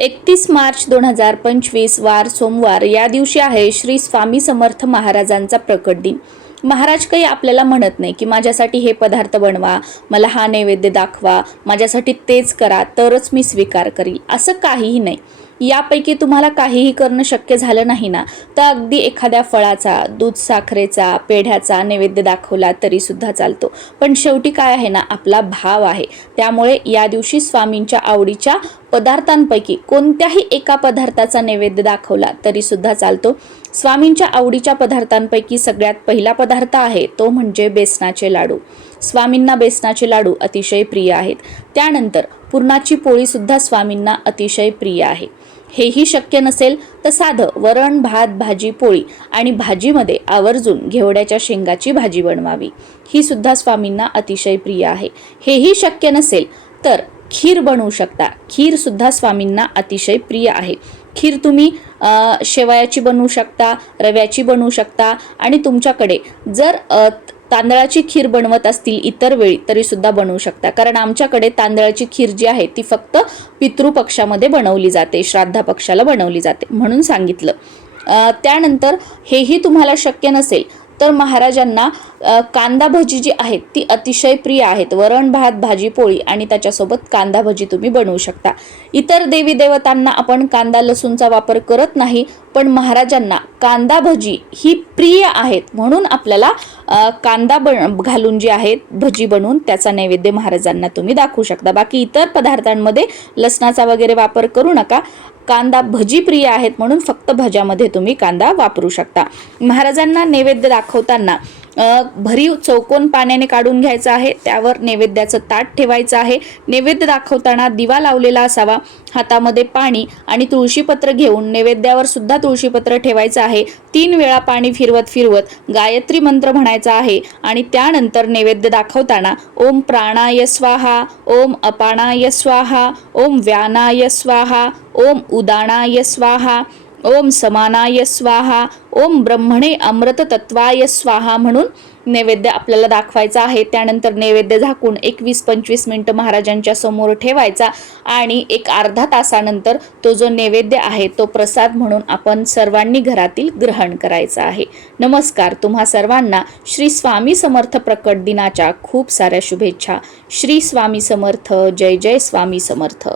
31 मार्च 2025 वार सोमवार या दिवशी आहे श्री स्वामी समर्थ महाराजांचा प्रकट दिन। महाराज काही आपल्याला म्हणत नाही की माझ्यासाठी हे पदार्थ बनवा, मला हा नैवेद्य दाखवा, माझ्यासाठी तेच करा तरच मी स्वीकार करील, असं काहीही नाही। यापैकी तुम्हाला काहीही करणं शक्य झालं नाही ना, तर अगदी एखाद्या फळाचा, दूध साखरेचा, पेढ्याचा नैवेद्य दाखवला तरी सुद्धा चालतो। पण शेवटी काय आहे ना, आपला भाव आहे। त्यामुळे या दिवशी स्वामींच्या आवडीच्या पदार्थांपैकी कोणत्याही एका पदार्थाचा नैवेद्य दाखवला तरी सुद्धा चालतो। स्वामींच्या आवडीच्या पदार्थांपैकी सगळ्यात पहिला पदार्थ आहे तो म्हणजे बेसनाचे लाडू। स्वामींना बेसनाचे लाडू अतिशय प्रिय आहेत। त्यानंतर पुरणाची पोळी सुद्धा स्वामींना अतिशय प्रिय आहे। हेही शक्य नसेल तर साधं वरण भात भाजी पोळी आणि भाजीमध्ये आवर्जून घेवड्याच्या शेंगाची भाजी बनवावी, ही सुद्धा स्वामींना अतिशय प्रिय आहे। हेही शक्य नसेल तर खीर बनवू शकता, खीर सुद्धा स्वामींना अतिशय प्रिय आहे। खीर तुम्ही शेवयाची बनवू शकता, रव्याची बनवू शकता आणि तुमच्याकडे जर तांदळाची खीर बनवत असतील इतर वेळी तरी सुद्धा बनवू शकता, कारण आमच्याकडे तांदळाची खीर जी आहे ती फक्त पितृपक्षामध्ये बनवली जाते, श्राद्ध पक्षाला बनवली जाते म्हणून सांगितलं। त्यानंतर हेही तुम्हाला शक्य नसेल तर महाराजांना कांदा भजी जी आहेत ती अतिशय प्रिय आहेत। वरण भात भाजी पोळी आणि त्याच्यासोबत कांदा भजी तुम्ही बनवू शकता। इतर देवी देवतांना आपण कांदा लसूणचा वापर करत नाही, पण महाराजांना कांदा भजी ही प्रिय आहेत म्हणून आपल्याला कांदा घालून जी आहेत भजी बनवून त्याचा नैवेद्य महाराजांना तुम्ही दाखवू शकता। बाकी इतर पदार्थांमध्ये लसणाचा वगैरे वापर करू नका। कांदा भजी प्रिय आहेत म्हणून फक्त भज्यामध्ये तुम्ही कांदा वापरू शकता। महाराजांना नैवेद्य दाखवताना भरीव चौकोन पाण्याने काढून घ्यायचं आहे, त्यावर नैवेद्याचं ताट ठेवायचं आहे। नैवेद्य दाखवताना दिवा लावलेला असावा, हातामध्ये पाणी आणि तुळशीपत्र घेऊन नैवेद्यावर सुद्धा तुळशीपत्र ठेवायचं आहे। 3 वेळा पाणी फिरवत फिरवत गायत्री मंत्र म्हणायचा आहे आणि त्यानंतर नैवेद्य दाखवताना ओम प्राणाय स्वाहा, ओम अपानाय स्वाहा, ओम व्यानाय स्वाहा, ओम उदानाय स्वाहा, ओम समानाय स्वाहा, ओम ब्रह्मणे अमृत तत्वाय स्वाहा म्हणून नैवेद्य आपल्याला दाखवायचा आहे। त्यानंतर नैवेद्य झाकून 21-25 मिनिटं महाराजांच्या समोर ठेवायचा आणि एक अर्धा तासानंतर तो जो नैवेद्य आहे तो प्रसाद म्हणून आपण सर्वांनी घरातील ग्रहण करायचा आहे। नमस्कार, तुम्हा सर्वांना श्री स्वामी समर्थ प्रकट दिनाच्या खूप साऱ्या शुभेच्छा। श्री स्वामी समर्थ, जय जय स्वामी समर्थ।